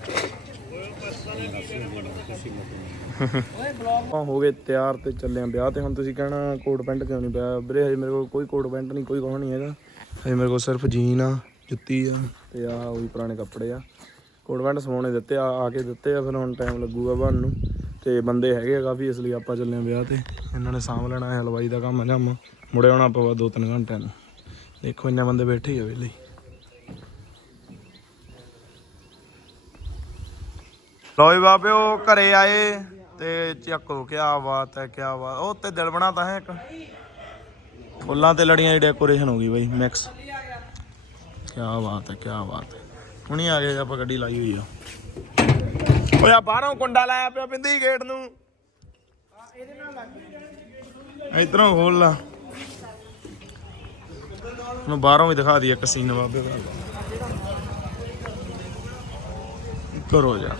ਹੋ ਗਏ ਤਿਆਰ ਤੇ ਚੱਲੇ ਆਂ ਵਿਆਹ ਤੇ। ਹੁਣ ਤੁਸੀਂ ਕਹਿਣਾ ਕੋਟ ਪੈਂਟ ਕਿਉਂ ਨਹੀਂ ਪਿਆ ਵੀਰੇ ਹਜੇ ਮੇਰੇ ਕੋਲ ਕੋਈ ਕੋਟ ਪੈਂਟ ਨਹੀਂ ਕੋਈ ਕੁਛ ਨਹੀਂ ਹੈਗਾ। ਹਜੇ ਮੇਰੇ ਕੋਲ ਸਿਰਫ ਜੀਨ ਆ। ਜੁੱਤੀ ਆ। ਤੇ ਆ ਉਹੀ ਪੁਰਾਣੇ ਕੱਪੜੇ ਆ। ਕੋਟ ਪੈਂਟ ਸਵਾਉਣੇ ਦਿੱਤੇ, ਆ ਆ ਕੇ ਦਿੱਤੇ ਆ, ਫਿਰ ਹੁਣ ਟਾਈਮ ਲੱਗੂਗਾ ਬਣ ਨੂੰ। ਤੇ ਬੰਦੇ ਹੈਗੇ ਆ ਕਾਫੀ, ਇਸ ਲਈ ਆਪਾਂ ਚੱਲੇ ਆਂ ਵਿਆਹ ਤੇ। ਇਹਨਾਂ ਨੇ ਸਾਂਭ ਲੈਣਾ ਹੈ ਹਲਵਾਈ ਦਾ ਕੰਮ ਆ ਜੰਮ ਮੁੜੇ ਆਉਣਾ ਪਵਾ ਦੋ ਤਿੰਨ ਘੰਟਿਆਂ ਨੂੰ। ਦੇਖੋ ਇੰਨੇ ਬੰਦੇ ਬੈਠੇ ਹੀ ਆ ਵੇਲੇ ਲੋ ਜੀ ਬਾਬੇ ਘਰੇ ਆਏ ਤੇ ਚੱਕੋ ਕਿਆ ਬਾਤ ਹੈ ਕੀ ਬਾਤ। ਉਹ ਤੇ ਦਿਲ ਬਣਾਤਾ ਹੈ ਇੱਕ। ਫੁੱਲਾਂ ਤੇ ਲੜੀਆਂ ਦੀ ਡੈਕੋਰੇਸ਼ਨ ਹੋ ਗਈ ਬਾਈ ਮਿਕਸ ਕਿਆ ਬਾਤ ਹੈ, ਕਿਆ ਬਾਤ ਹੈ। ਹੁਣੀ ਆ ਗਏ ਆਪਾਂ ਗੱਡੀ ਲਾਈ ਹੋਈ ਆ। ਓਏ ਆ ਬਾਹਰੋਂ ਕੁੰਡਾ ਲਾਇਆ ਪਿਆ ਪਿੰਦੀ ਗੇਟ ਨੂੰ। ਇਧਰੋਂ ਖੋਲ ਲਾ। ਮੈਂ ਬਾਹਰੋਂ ਵੀ ਦਿਖਾ ਦਈਏ ਕਸੀਨ ਬਾਬੇ ਦਾ। ਕਰੋ ਜਾ।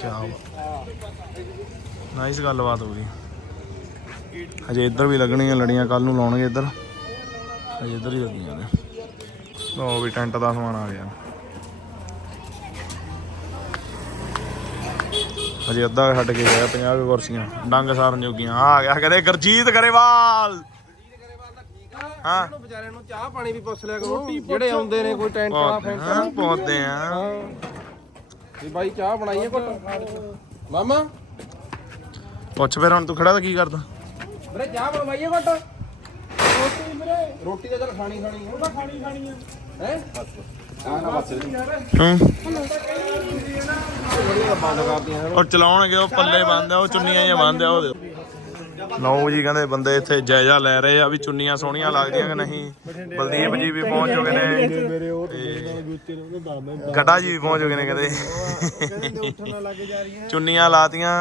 ਕਿਆ ਨਾਈਸ ਗੱਲਬਾਤ ਹੋ ਗਈ। ਹਜੇ ਇੱਧਰ ਵੀ ਲੱਗਣੀਆਂ, ਲੜੀਆਂ ਕੱਲ ਨੂੰ ਲਾਉਣਗੇ ਇੱਧਰ। ਹਜੇ ਇੱਧਰ ਹੀ ਲੱਗੀਆਂ ਨੇ। ਲੋ ਵੀ ਟੈਂਟ ਦਾ ਸਮਾਨ ਆ ਗਿਆ। ਹਜੇ ਅੱਧਾ ਛੱਡ ਕੇ ਗਿਆ 50 ਕੁ ਕੁਰਸੀਆਂ ਡੰਗ ਸਾਰਨ ਜੋਗੀਆਂ। ਆ ਗਿਆ ਕਹਿੰਦੇ ਗਰਜੀਤ ਗਰੇਵਾਲ। ਹਾਂ। ਵਿਚਾਰਿਆਂ ਨੂੰ ਚਾਹ ਪਾਣੀ ਵੀ ਪੁੱਛ ਲਿਆ ਕਰੋ ਜਿਹੜੇ ਆਉਂਦੇ ਨੇ ਕੋਈ ਟੈਂਟ ਵਾਲਾ ਪਹੁੰਚਦੇ ਹਾਂ ਪਹੁੰਚਦੇ ਆ। ਵੀ ਬਾਈ ਚਾਹ ਬਣਾਈਏ ਘੁੱਟ। ਮਾਮਾ? ਪੁੱਛ ਫਿਰ ਹੁਣ ਤੂੰ ਖੜਾ ਤਾਂ ਕੀ ਕਰਦਾ? ਵੀਰੇ ਚਾਹ ਬਣਵਾਈਏ ਘੁੱਟ। ਰੋਟੀ ਵੀਰੇ। ਰੋਟੀ ਤਾਂ ਚੱਲ ਖਾਣੀ ਖਾਣੀ ਹੈ ਖਾਣੀ ਖਾਣੀ ਹੈ? ਹੈ। ਹੂੰ ਬੰਦ ਕਰਦੀਆਂ ਉਹ ਚਲਾਉਣਗੇ ਉਹ ਪੱਲੇ ਬੰਦ ਆ ਉਹ ਚੁੰਨੀਆਂ ਜਿਹੀਆਂ ਬੰਦ ਆ ਉਹ ਲਓ ਜੀ ਕਹਿੰਦੇ ਬੰਦੇ ਇੱਥੇ ਜਾਇਜ਼ਾ ਲੈ ਰਹੇ ਆ ਵੀ ਚੁੰਨੀਆਂ ਸੋਹਣੀਆਂ ਲੱਗਦੀਆਂ ਕਿ ਨਹੀਂ। ਬਲਦੀਪ ਜੀ ਵੀ ਪਹੁੰਚ ਚੁੱਕੇ ਨੇ। ਗੜਾ ਜੀ ਵੀ ਪਹੁੰਚ ਚੁੱਕੇ ਨੇ ਕਹਿੰਦੇ। ਜਾ ਚੁੰਨੀਆਂ ਲਾਤੀਆਂ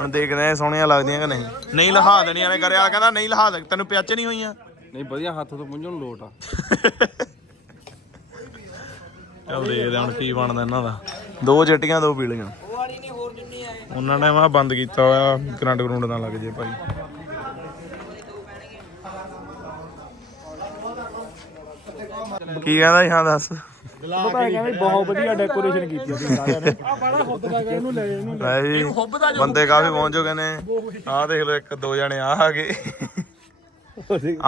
ਹੁਣ ਦੇਖਦੇ ਆ ਸੋਹਣੀਆਂ ਲੱਗਦੀਆਂ ਕਿ ਨਹੀਂ। ਨਹੀਂ ਲਹਾ ਦੇਣੀਆਂ ਨੇ ਕਰਿਆ ਕਹਿੰਦਾ ਨਹੀਂ ਲਹਾ ਦੇ ਤੈਨੂੰ ਪਿਆਚ ਨਹੀਂ ਹੋਈਆਂ। ਨਹੀਂ ਵਧੀਆ ਹੱਥ ਤੋਂ ਪੁੰਝਣ ਨੂੰ ਲੋਟ ਆ। ਚੱਲ ਦੇਖਦੇ ਹਾਂ ਹੁਣ ਕੀ ਬਣਦਾ ਇਹਨਾਂ ਦਾ। ਦੋ ਚਿੱਟੀਆਂ ਦੋ ਪੀਲੀਆਂ। ਉਹ ਵਾਲੀ ਨਹੀਂ ਹੋਰ ਜੁੰਨੀ ਆ ਉਹਨਾਂ ਨੇ ਵਾ ਬੰਦ ਕੀਤਾ ਹੋਇਆ ਕਰੰਟ ਕਰੰਟ ਨਾ ਲੱਗ ਜੇ ਭਾਈ। ਕੀ ਕਹਿੰਦਾ ਸੀ? ਹਾਂ ਦੱਸ। ਪਤਾ ਹੈ ਕਹਿੰਦੇ ਬਹੁਤ ਵਧੀਆ ਡੈਕੋਰੇਸ਼ਨ ਕੀਤੀ ਉਹਦੀ ਸਾਰਿਆਂ ਨੇ। ਆ ਬੜਾ ਖੁੱਦ ਦਾ ਇਹਨੂੰ ਲੈ ਇਹਨੂੰ ਲੈ ਜੀ। ਬੰਦੇ ਕਾਫੀ ਪਹੁੰਚ ਚੁੱਕੇ ਨੇ। ਆਹ ਦੇਖ ਲਓ ਇੱਕ ਦੋ ਜਣੇ ਆ ਆ ਗਏ।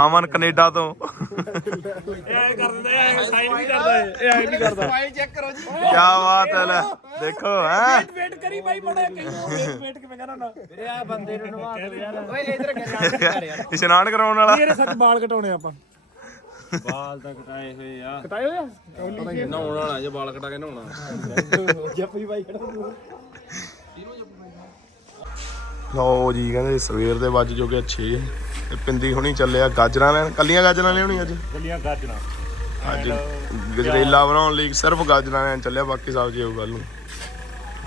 ਆਮਨ ਕੈਨੇਡਾ ਤੋਂ। ਇਹ ਕਰ ਦਿੰਦਾ ਇਹ ਸਾਈਨ ਵੀ ਕਰਦਾ ਇਹ। ਐ ਨਹੀਂ ਕਰਦਾ। ਫਾਈਲ ਚੈੱਕ ਕਰੋ ਜੀ। ਕੀ ਬਾਤ ਹੈ ਲੈ ਦੇਖੋ ਹੈ। ਵੇਟ ਕਰੀ ਬਾਈ ਬੜਾ ਕਈ ਵੇਟ ਕਿਵੇਂ ਕਰਾਂ ਨਾ। ਵੀਰੇ ਆ ਬੰਦੇ ਨੂੰ ਨਵਾ ਦੇ ਯਾਰ ਓਏ ਇਧਰ ਕਰ ਯਾਰ ਇਸ਼ਨਾਨ ਕਰਾਉਣ ਵਾਲਾ। ਮੇਰੇ ਸੱਚ ਵਾਲ ਕਟਾਉਣੇ ਆਪਾਂ। ਬਾਲ ਤਾਂ ਕਟਾਏ ਹੋਏ ਆ। ਕਟਾਏ ਹੋਇਆ ਨਹਾਉਣ ਵਾਲਾ ਜੇ ਬਾਲ ਕਟਾ ਕੇ ਨਹਾਉਣਾ। ਜੱਫੀ ਬਾਈ ਖੜਾ ਲਓ ਜੀ ਕਹਿੰਦੇ ਸਵੇਰ ਦੇ ਵੱਜ ਜੋਗੇ 6 ਤੇ ਪਿੰਦੀ ਹੁਣੀ ਚੱਲਿਆ ਗਾਜਰਾਂ ਲੈਣ ਕੱਲੀਆਂ ਗਾਜਰਾਂ ਲਿਆਉਣੀ ਅੱਜ? ਗੱਲੀਆਂ ਗਾਜਣਾ ਅੱਜ ਗਜਰੇਲਾ ਬਣਾਉਣ ਲਈ ਸਿਰਫ ਗਾਜਰਾਂ ਲੈਣ ਚੱਲਿਆ ਬਾਕੀ ਸਬਜ਼ੀ ਹੋਊ ਕੱਲ ਨੂੰ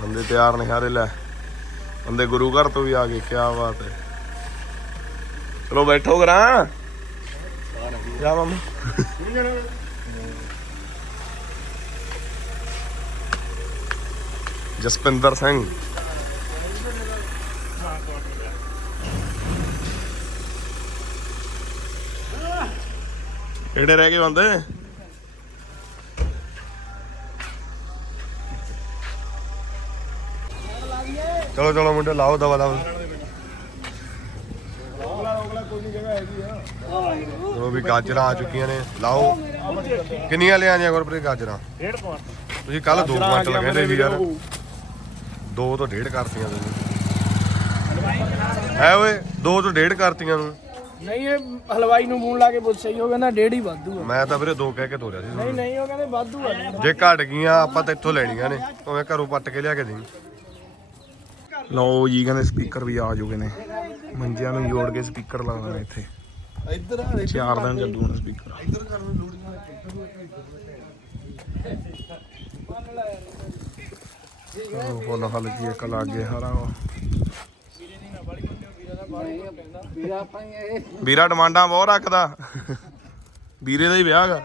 ਬੰਦੇ ਤਿਆਰ ਨੇ ਸਾਰੇ ਲੈ। ਬੰਦੇ ਗੁਰੂ ਘਰ ਤੋਂ ਵੀ ਆ ਗਏ ਕੀ ਬਾਤ ਹੈ। ਚਲੋ ਬੈਠੋ ਕਰਾਂ ਜਾ ਮਮ। ਜਸਪਿੰਦਰ ਸਿੰਘ। ਕਿਹੜੇ ਰਹਿ ਗਏ ਬੰਦੇ? ਚਲੋ ਚਲੋ ਮੁੰਡੇ ਲਾਓ ਦਵਾ ਦਵਾ ਉਹ ਵੀ ਗਾਜਰਾਂ ਆ ਚੁੱਕੀਆਂ ਨੇ ਲਾਓ। ਕਿੰਨੀਆਂ ਲਿਆਂਦੀਆਂ ਗੁਰਪ੍ਰੀਤ ਗਾਜਰਾਂ? ਤੁਸੀਂ ਕੱਲ 2 ਕੁਇੰਟਲ ਕਹਿੰਦੇ ਸੀ ਯਾਰ। ਦੋ ਤੋਂ ਡੇਢ ਕਰਤੀਆਂ ਤੁਸੀਂ। ਹੈ ਓਏ ਦੋ ਤੋਂ ਡੇਢ ਕਰਤੀਆਂ ਨੂੰ ਨਹੀਂ ਇਹ ਹਲਵਾਈ ਨੂੰ ਮੂੰਹ ਲਾ ਕੇ ਪੁੱਛ ਸਹੀ ਉਹ ਕਹਿੰਦਾ ਡੇਢ ਹੀ ਵਾਧੂ ਆ। ਮੈਂ ਤਾਂ ਵੀਰੇ ਦੋ ਕਹਿ ਕੇ ਤੋਰਿਆ ਸੀ ਨਹੀਂ ਨਹੀਂ ਉਹ ਕਹਿੰਦੇ ਵਾਧੂ ਆ। ਜੇ ਘਟ ਗਈਆਂ ਆਪਾਂ ਤਾਂ ਇੱਥੋਂ ਲੈਣੀਆਂ ਨੇ। ਉਵੇਂ ਘਰੋਂ ਪੱਟ ਕੇ ਲਿਆ ਕੇ ਦੇਈ। ਲਓ ਜੀ ਕਹਿੰਦੇ ਸਪੀਕਰ ਵੀ ਆ ਜੂਗੇ ਨੇ। ਮੰਜਿਆਂ ਨੂੰ ਜੋੜ ਕੇ ਸਪੀਕਰ ਲਾ ਦੇਣੇ ਇੱਥੇ। ਇੱਧਰ ਚਾਰ ਦਿਨ ਚੱਲੂ ਹੁਣ ਸਪੀਕਰ। ਉਹ ਫੁੱਲ ਹਲ ਕੀ ਇੱਕ ਲੱਗੇ ਹਰਾ ਵਾ। ਵੀਰਾ ਡਿਮਾਂਡਾਂ ਬਹੁਤ ਰੱਖਦਾ। ਵੀਰੇ ਦਾ ਹੀ ਵਿਆਹ ਗਾ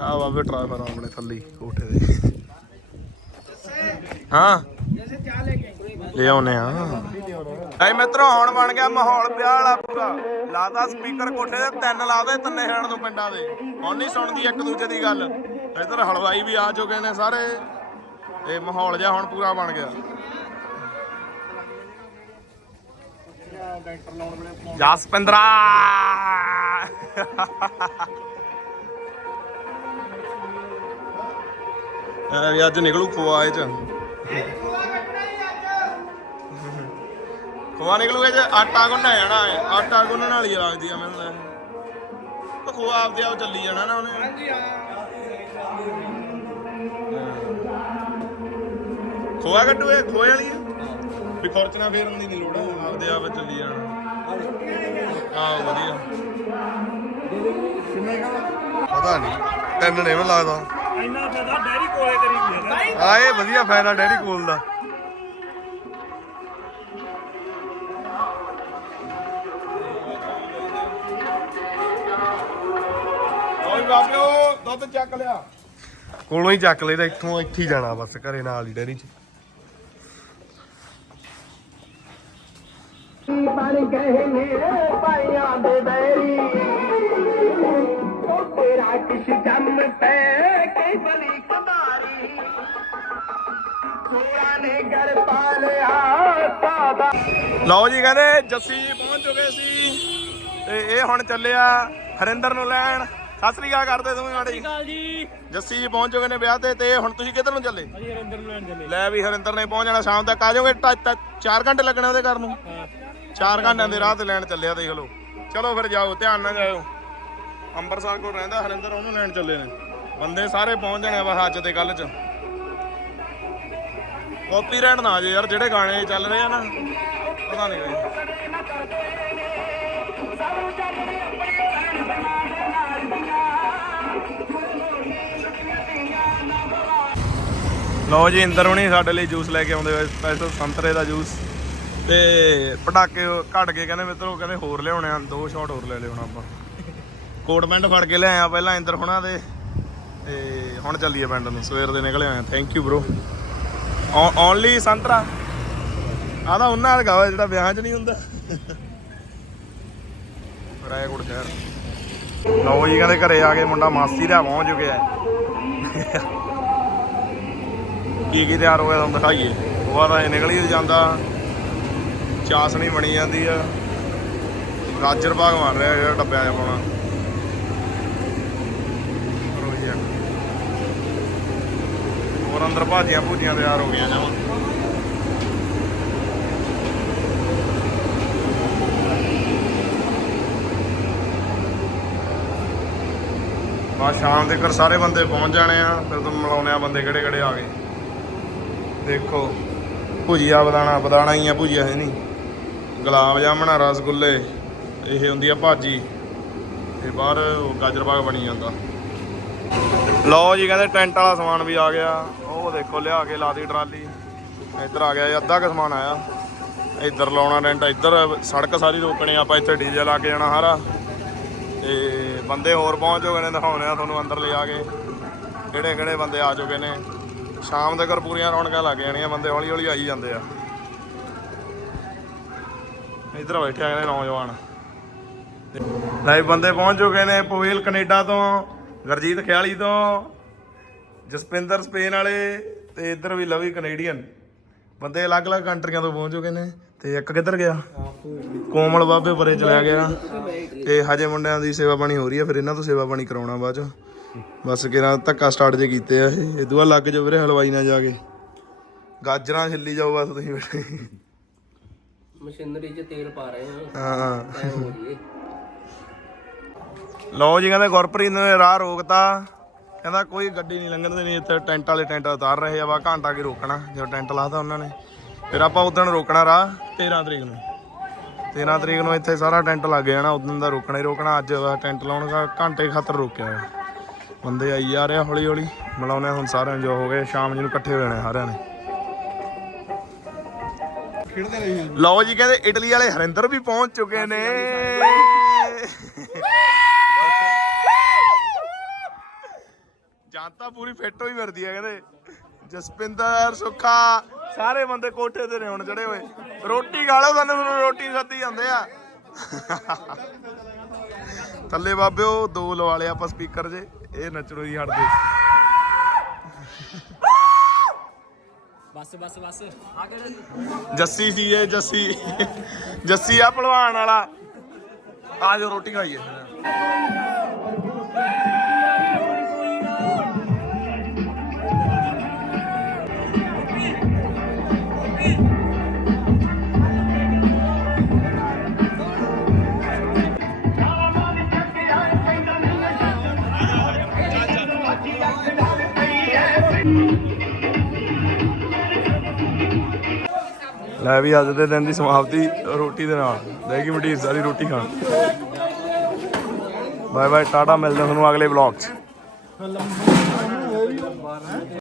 ਆ ਬਾਬੇ ਟਰਾਈਫਰ ਆਪਣੇ ਥੱਲੇ ਕੋਠੇ ਦੇ ਹਾਂ। ਲੈ ਆਉਨੇ ਆ ਐ ਮਿੱਤਰੋ, ਹੁਣ ਬਣ ਗਿਆ ਮਾਹੌਲ, ਵਿਆਹ ਵਾਲਾ ਪੂਰਾ। ਲਾਤਾ ਸਪੀਕਰ ਕੋਠੇ ਤੇ, ਤਿੰਨ ਲਾਦੇ ਤਿੰਨੇ ਹੈਣ ਤੋਂ ਪਿੰਡਾਂ ਦੇ। ਹੁਣ ਨਹੀਂ ਸੁਣਦੀ ਇੱਕ ਦੂਜੇ ਦੀ ਗੱਲ। ਇਧਰ ਹਲਵਾਈ ਵੀ ਆ ਚੁੱਕੇ ਨੇ ਸਾਰੇ। ਇਹ ਮਾਹੌਲ ਜਿਹਾ ਹੁਣ ਪੂਰਾ ਬਣ ਗਿਆ। ਜਸਪਿੰਦਰਾ ਐ ਵੀ ਅੱਜ ਨਿਕਲੂ ਖੋਆ ਇਹ ਚ। ਖੋਆ ਨਿਕਲੂ ਇਹ ਚ ਆਟਾ ਗੁੰਨਣਾ ਜਾਣਾ ਹੈ ਆਟਾ ਗੁੰਨਣ ਵਾਲੀ ਲੱਗਦੀ ਆ ਮੈਨੂੰ ਤਾਂ। ਖੋਆ ਆਪਦੇ ਆਪ ਚੱਲੀ ਜਾਣਾ ਨਾ ਉਹਨੇ। ਹਾਂਜੀ ਖੋਆ ਕੱਢੂ ਇਹ ਖੋਏ ਵਾਲੀ ਆ? ਵੀ ਖਰਚਣਾ ਫੇਰਨ ਦੀ ਨਹੀਂ ਲੋੜ। ਆਪਦੇ ਆਪ ਚੱਲੀ ਜਾਣਾ। ਆਹ ਵਧੀਆ। ਪਤਾ ਨਹੀਂ ਤਿੰਨ ਨੇ ਮੈਨੂੰ ਲੱਗਦਾ। ਇੰਨਾ ਫਾਇਦਾ ਡੈਰੀ ਕੋਲੇ ਕਰੀ ਵੀ ਹੈਗਾ। ਆ ਇਹ ਵਧੀਆ ਫਾਇਦਾ ਡੈਰੀ ਕੋਲ ਦਾ। ਓਏ ਬਾਬਿਓ ਦੁੱਧ ਚੱਕ ਲਿਆ। ਕੋਲੋਂ ਹੀ ਚੱਕ ਲਈਦਾ ਇੱਥੋਂ ਇੱਥੇ ਹੀ ਜਾਣਾ ਬਸ ਘਰੇ ਨਾਲ ਹੀ ਡੈਰੀ 'ਚ। ਬਣ ਗਏ ਪਾਈਆਂ ਦੇ ਬੈਰੀ। ਉਹ ਤੇਰਾ ਕਿਸ ਜੰਮ ਤੇ ਕਈ ਬਲੀ ਕਮਾਰੀ। ਸੋਆ ਨੇ ਘਰ ਪਾਲਿਆ ਸਾਦਾ। ਲਓ ਜੀ ਕਹਿੰਦੇ ਜੱਸੀ ਜੀ ਪਹੁੰਚ ਚੁੱਕੇ ਸੀ। ਤੇ ਇਹ ਹੁਣ ਚੱਲਿਆ ਹਰਿੰਦਰ ਨੂੰ ਲੈਣ। ਸਤਿ ਸ੍ਰੀ ਅਕਾਲ ਕਰਦੇ ਦੋਵੇਂ ਮਾੜੇ। ਜੀ। ਜੱਸੀ ਜੀ ਪਹੁੰਚ ਚੁੱਕੇ ਨੇ ਵਿਆਹ ਤੇ ਤੇ ਹੁਣ ਤੁਸੀਂ ਕਿੱਧਰ ਨੂੰ ਚੱਲੇ? ਅਸੀਂ ਹਰਿੰਦਰ ਨੂੰ ਲੈਣ ਚੱਲੇ। ਲੈ ਵੀ ਹਰਿੰਦਰ ਨੇ ਪਹੁੰਚ ਜਾਣਾ ਸ਼ਾਮ ਤੱਕ ਆ ਜਾਓਗੇ। 4 ਘੰਟੇ ਲੱਗਣੇ ਉਹਦੇ ਘਰ ਨੂੰ। 4 ਘੰਟਿਆਂ ਦੇ ਰਾਹ ਤੇ ਲੈਣ ਚੱਲਿਆ ਦੇਖ ਲਓ। ਚਲੋ ਫਿਰ ਜਾਓ, ਧਿਆਨ ਨਾਲ ਜਾਇਓ। ਅੰਮ੍ਰਿਤਸਰ ਕੋਲ ਰਹਿੰਦਾ ਹਰਿੰਦਰ, ਉਹਨੂੰ ਲੈਣ ਚੱਲੇ ਨੇ। ਬੰਦੇ ਸਾਰੇ ਪਹੁੰਚ ਜਾਣੇ ਬਸ ਅੱਜ ਤੇ ਕੱਲ ਚ। ਕਾਪੀਰਾਈਟ ਨਾ ਜੇ ਯਾਰ, ਜਿਹੜੇ ਗਾਣੇ ਚੱਲ ਰਹੇ ਆ ਨਾ, ਪਤਾ ਨਹੀਂ ਬਈ। ਲਓ ਜੀ, ਇੰਦਰ ਹੁਣੀ ਸਾਡੇ ਲਈ ਜੂਸ ਲੈ ਕੇ ਆਉਂਦੇ ਹੋਏ ਸਪੈਸ਼ਲ ਸੰਤਰੇ ਦਾ ਜੂਸ। ਤੇ ਪਟਾਕੇ ਘਟ ਕੇ ਕਹਿੰਦੇ ਮਿੱਤਰੋ, ਕਹਿੰਦੇ ਹੋਰ ਲਿਆਉਣੇ ਆ, ਦੋ ਸ਼ਾਟ ਹੋਰ ਲੈ ਲਿਓ ਹੁਣ ਆਪਾਂ। ਕੋਟ ਪੈਂਟ ਫੜ ਕੇ ਲਿਆਏ ਆ ਪਹਿਲਾਂ ਇੰਦਰ ਹੁਣਾਂ ਦੇ, ਤੇ ਹੁਣ ਚੱਲੀਏ ਪਿੰਡ ਨੂੰ, ਸਵੇਰ ਦੇ ਨਿਕਲੇ ਆਏ ਥੈਂਕ ਯੂ ਬ్రో ਓਨਲੀ ਸੰਤਰਾ। ਆਦਾ ਉਹਨਾਂ ਦਾ ਗਾਵਾ ਜਿਹੜਾ ਵਿਆਹ 'ਚ ਨਹੀਂ ਹੁੰਦਾ। ਰਾਏਕੋਟ ਸ਼ਹਿਰ। ਲਓ ਜੀ, ਕਹਿੰਦੇ ਘਰੇ ਆ ਕੇ ਮੁੰਡਾ ਮਾਸੀ ਦਾ ਪਹੁੰਚ ਚੁੱਕਿਆ ਕੀ ਕੀ ਤਿਆਰ ਹੋਇਆ ਤੁਹਾਨੂੰ ਦਿਖਾਈਏ। ਉਹ ਤਾਂ ਇਹ ਨਿਕਲ ਹੀ ਜਾਂਦਾ। ਚਾਸਣੀ ਬਣੀ ਜਾਂਦੀ ਆ। ਗਾਜਰ ਬਾਗ ਬਣ ਰਿਹਾ ਜਿਹੜਾ ਡੱਬਿਆ ਜਿਹਾ ਪਾਉਣਾ। ਹੋਰ ਅੰਦਰ ਭਾਜੀਆਂ ਭੂਜੀਆਂ ਤਿਆਰ ਹੋ ਗਈਆਂ ਜਮਾਂ ਬਸ ਸ਼ਾਮ ਤੱਕ ਸਾਰੇ ਬੰਦੇ ਪਹੁੰਚ ਜਾਣੇ ਆ, ਫਿਰ ਤੁਹਾਨੂੰ ਮਿਲਾਉਣੇ ਆ ਬੰਦੇ ਕਿਹੜੇ ਕਿਹੜੇ ਆ ਗਏ। ਦੇਖੋ, ਭੁਜੀਆ ਬਦਾਣਾ ਬਦਾਣਾ ਹੀ ਆ, ਭੁਜੀਆ ਹੈ ਨਹੀਂ। ਗੁਲਾਬ ਜਾਮਣਾ, ਰਸਗੁੱਲੇ, ਇਹ ਹੁੰਦੀ ਆ ਭਾਜੀ। ਤੇ ਬਾਹਰ ਗਾਜਰ ਬਾਗ ਬਣੀ ਜਾਂਦਾ। ਲਓ ਜੀ, ਕਹਿੰਦੇ ਟੈਂਟ ਵਾਲਾ ਸਮਾਨ ਵੀ ਆ ਗਿਆ। ਉਹ ਦੇਖੋ, ਲਿਆ ਕੇ ਲਾਦੀ ਟਰਾਲੀ। ਇੱਧਰ ਆ ਗਿਆ ਜੀ, ਅੱਧਾ ਕੁ ਸਮਾਨ ਆਇਆ। ਇੱਧਰ ਲਾਉਣਾ ਟੈਂਟ, ਇੱਧਰ ਸੜਕ ਸਾਰੀ ਰੋਕਣੀ ਆਪਾਂ ਇੱਥੇ ਡੀਜੇ ਲਾ ਕੇ ਜਾਣਾ ਹਾਰਾ ਤੇ ਬੰਦੇ ਹੋਰ ਪਹੁੰਚ ਚੁੱਕੇ ਨੇ ਦਿਖਾਉਣੇ ਆ ਤੁਹਾਨੂੰ ਅੰਦਰ ਲਿਆ ਕੇ। ਕਿਹੜੇ ਕਿਹੜੇ ਬੰਦੇ ਆ ਚੁੱਕੇ ਨੇ। ਸ਼ਾਮ ਤੱਕ ਪੂਰੀਆਂ ਰੌਣਕਾਂ ਲੱਗ ਜਾਣੀਆਂ, ਬੰਦੇ ਹੌਲੀ ਹੌਲੀ ਆਈ ਜਾਂਦੇ ਆ। ਇੱਧਰ ਬੈਠੇ ਨੇ ਨੌਜਵਾਨ। ਲਾਈਵ ਬੰਦੇ ਪਹੁੰਚ ਚੁੱਕੇ ਨੇ ਪੋਵੇਲ ਕੈਨੇਡਾ ਤੋਂ, ਗਰਜੀਤ ਖਿਆਲੀ ਤੋਂ, ਜਸਪਿੰਦਰ ਸਪੇਨ ਵਾਲੇ ਤੇ ਇੱਧਰ ਵੀ ਲਵੀ ਕੈਨੇਡੀਅਨ। ਬੰਦੇ ਅਲੱਗ-ਅਲੱਗ ਕੰਟਰੀਆਂ ਤੋਂ ਪਹੁੰਚ ਚੁੱਕੇ ਨੇ ਤੇ ਇੱਕ ਕਿੱਧਰ ਗਿਆ? ਕੋਮਲ ਬਾਬੇ ਪਰੇ ਚਲਿਆ ਗਿਆ। ਤੇ ਹਜੇ ਮੁੰਡਿਆਂ ਦੀ ਸੇਵਾ ਪਾਣੀ ਹੋ ਰਹੀ ਹੈ ਫਿਰ ਇਹਨਾਂ ਤੋਂ ਸੇਵਾ ਪਾਣੀ ਕਰਾਉਣਾ ਬਾਅਦ ਚ। ਬਸ ਕਿਰਾ ਧੱਕਾ ਸਟਾਰਟ ਜੇ ਕੀਤੇ ਆ ਇਹ। ਇਦੋਂ ਲੱਗ ਜਾਓ ਵੀਰੇ ਹਲਵਾਈ ਨਾਲ ਜਾ ਕੇ। ਗਾਜਰਾਂ ਛਿੱਲੀ ਜਾਓ ਬਸ ਤੁਸੀਂ। ਬੈਠੇ ਮਸ਼ੀਨਰੀ 'ਚ ਤੇਲ ਪਾ ਰਹੇ ਹਾਂ। ਹਾਂ। ਲਓ ਜੀ ਕਹਿੰਦੇ ਗੁਰਪ੍ਰੀਤ ਨੇ ਰਾਹ ਰੋਕਤਾ। ਕਹਿੰਦਾ ਕੋਈ ਗੱਡੀ ਨਹੀਂ ਲੰਘਣ ਦੇਣੀ ਇੱਥੇ ਟੈਂਟ ਵਾਲੇ ਟੈਂਟ ਉਤਾਰ ਰਹੇ ਆ ਵਾ ਘੰਟਾ ਕੀ ਰੋਕਣਾ ਜਦੋਂ ਟੈਂਟ ਲਾਤਾ ਉਹਨਾਂ ਨੇ। ਫਿਰ ਆਪਾਂ ਉਦੋਂ ਰੋਕਣਾ ਰਾਹ 13 ਤਰੀਕ ਨੂੰ। 13 ਤਰੀਕ ਨੂੰ ਇੱਥੇ ਸਾਰਾ ਟੈਂਟ ਲੱਗ ਜਾਣਾ ਉਦੋਂ ਦਾ ਰੋਕਣਾ ਹੀ ਰੋਕਣਾ ਅੱਜ ਟੈਂਟ ਲਾਉਣ ਦਾ ਘੰਟੇ ਖਾਤਰ ਰੋਕਿਆ ਹੋਇਆ। ਬੰਦੇ ਆਈ ਜਾ ਰਹੇ ਹੌਲੀ ਹੌਲੀ ਮਿਲਾਉਣੇ ਹੁਣ ਸਾਰਿਆਂ ਜੋ ਹੋ ਗਏ ਸ਼ਾਮ ਜੀ ਨੂੰ ਇਕੱਠੇ ਹੋ ਜਾਣੇ ਸਾਰਿਆਂ ਨੇ। ਲਓ ਜੀ ਕਹਿੰਦੇ ਇਟਲੀ ਵਾਲੇ ਹਰਿੰਦਰ ਵੀ ਪਹੁੰਚ ਚੁੱਕੇ ਨੇ। ਜਾਂਤਾ ਪੂਰੀ ਫਿੱਟ ਹੋਈ ਫਿਰਦੀ ਆ ਕਹਿੰਦੇ। ਜਸਪਿੰਦਰ ਸੁੱਖਾ ਸਾਰੇ ਬੰਦੇ ਕੋਠੇ ਤੇ ਨੇ ਹੁਣ ਚੜੇ ਹੋਏ। ਰੋਟੀ ਖਾ ਲਓ ਤੁਹਾਨੂੰ ਰੋਟੀ ਸੱਦੀ ਜਾਂਦੇ ਆ। ਥੱਲੇ ਬਾਬਿਓ ਦੋ ਲਵਾ ਲਿਆ ਆਪਾਂ ਸਪੀਕਰ ਜੇ ਇਹ ਨੱਚਣੋਂ ਹੀ ਹਟਦੇ ਬਸ ਬਸ। ਆ ਕਿਹੜਾ ਜੱਸੀ ਸੀ ਇਹ ਜੱਸੀ? ਜੱਸੀ ਆ ਭਲਵਾਨ ਵਾਲਾ। ਆ ਜੋ ਰੋਟੀ ਖਾਈਏ। ਲੈ ਵੀ ਅੱਜ ਦੇ ਦਿਨ ਦੀ ਸਮਾਪਤੀ ਰੋਟੀ ਦੇ ਨਾਲ। ਰਹਿ ਗਈ ਮਟੀਰ, ਸਾਰੀ ਰੋਟੀ ਖਾਣ। ਬਾਏ ਬਾਏ, ਟਾਟਾ ਮਿਲਦੇ ਤੁਹਾਨੂੰ ਅਗਲੇ ਵਲੌਗ 'ਚ।